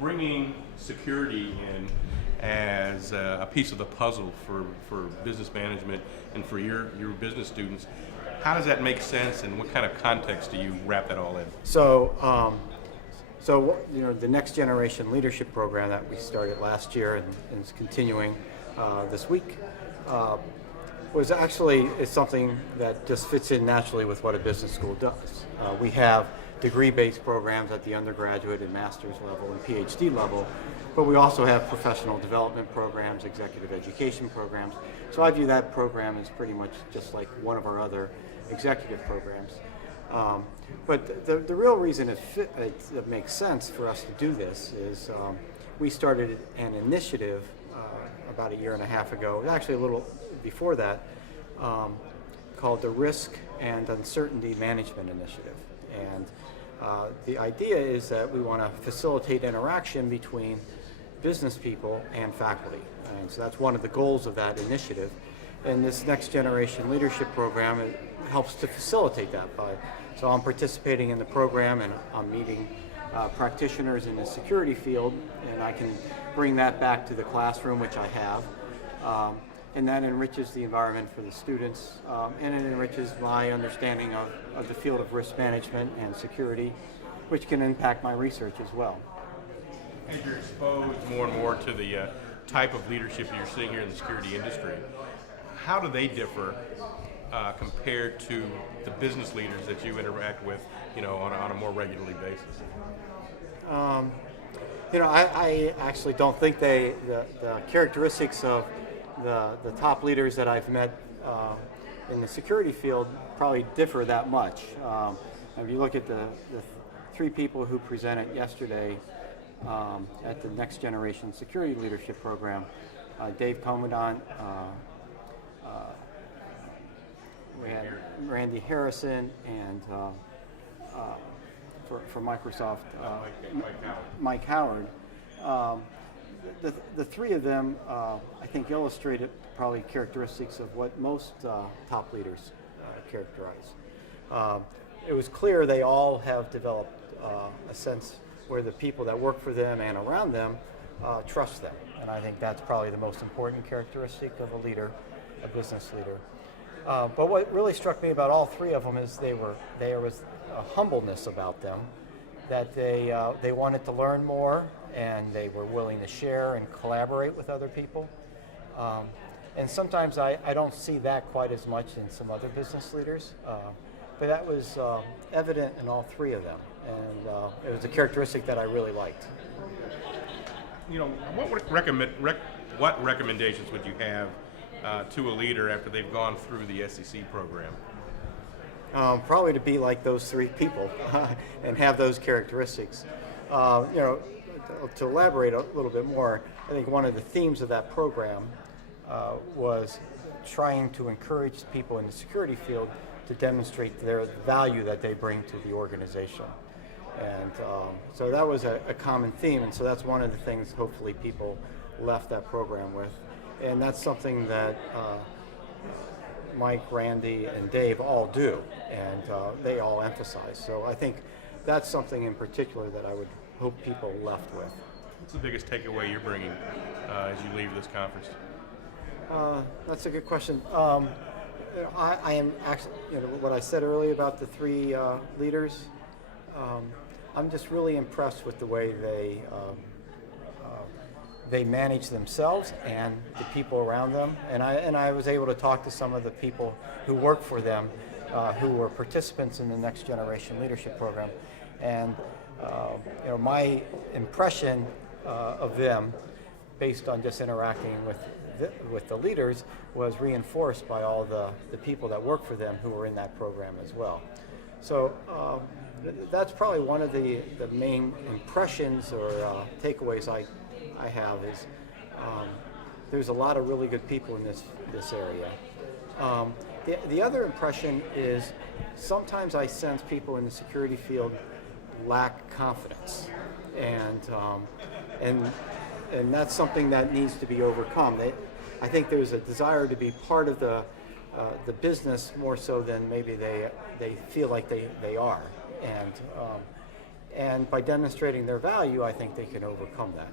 bringing security in as a piece of the puzzle for business management and for your business students. How does that make sense, and what kind of context do you wrap that all in? So the Next Generation Leadership Program that we started last year and is continuing this week is something that just fits in naturally with what a business school does. We have degree-based programs at the undergraduate and master's level and PhD level, but we also have professional development programs, executive education programs. So I view that program as pretty much just like one of our other executive programs. But the real reason it makes sense for us to do this is we started an initiative about a year and a half ago, actually a little before that, called the Risk and Uncertainty Management Initiative. And the idea is that we want to facilitate interaction between business people and faculty. And so that's one of the goals of that initiative. And this Next Generation Leadership Program helps to facilitate that. So I'm participating in the program, and I'm meeting practitioners in the security field, and I can bring that back to the classroom, which I have. And that enriches the environment for the students, and it enriches my understanding of the field of risk management and security, which can impact my research as well. As you're exposed more and more to the type of leadership you're seeing here in the security industry, how do they differ compared to the business leaders that you interact with, on a more regularly basis? I actually don't think the characteristics of the top leaders that I've met in the security field probably differ that much. If you look at the three people who presented yesterday at the Next Generation Security Leadership Program, Dave Commandant, we had Randy Harrison, and for Microsoft, Mike Howard. The three of them, I think, illustrated probably characteristics of what most top leaders characterize. It was clear they all have developed a sense where the people that work for them and around them trust them. And I think that's probably the most important characteristic of a leader, a business leader. But what really struck me about all three of them is there was a humbleness about them, that they wanted to learn more, and they were willing to share and collaborate with other people. And sometimes I don't see that quite as much in some other business leaders, but that was evident in all three of them, and it was a characteristic that I really liked. What recommendations would you have to a leader after they've gone through the SEC program? Probably to be like those three people and have those characteristics. To elaborate a little bit more, I think one of the themes of that program was trying to encourage people in the security field to demonstrate their value that they bring to the organization. And so that was a common theme, and so that's one of the things hopefully people left that program with. And that's something that Mike, Randy, and Dave all do, and they all emphasize. So I think that's something in particular that I would hope people left with. What's the biggest takeaway you're bringing as you leave this conference? That's a good question. I am actually, what I said earlier about the three leaders, I'm just really impressed with the way they manage themselves and the people around them. And I was able to talk to some of the people who work for them, who were participants in the Next Generation Leadership Program. And my impression of them, based on just interacting with the leaders, was reinforced by all the people that work for them who were in that program as well. So that's probably one of the main impressions or takeaways I have is there's a lot of really good people in this area. The other impression is sometimes I sense people in the security field lack confidence, and that's something that needs to be overcome. I think there's a desire to be part of the business more so than maybe they feel like they are, And by demonstrating their value, I think they can overcome that.